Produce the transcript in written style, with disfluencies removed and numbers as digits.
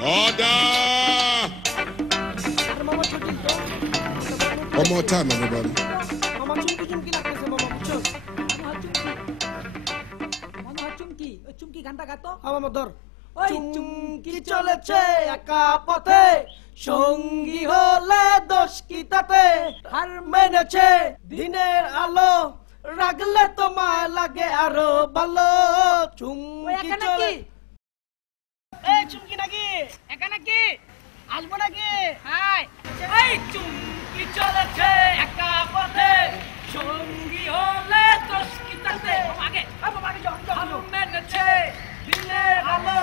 Order! One more time, everybody. Mama chumki লাগতেছে মামা বুঝছো? মামা চুমকি গানটা গাতো। মামা ধর। ওই চুমকি চলেছে একা পথে সঙ্গী হলে দোষ কি তাতে হার মেনেছে দিনের আলো রাগলে তোমায় লাগে আরো ভালো চুমকি চলে এই চুমকি নাকি একা নাকি আসবো নাকি হাই এই চুমকি চলেছে একা পথে সঙ্গী হলে দোষ কি তাতে আগে যাও মেনেছে দিনের আলো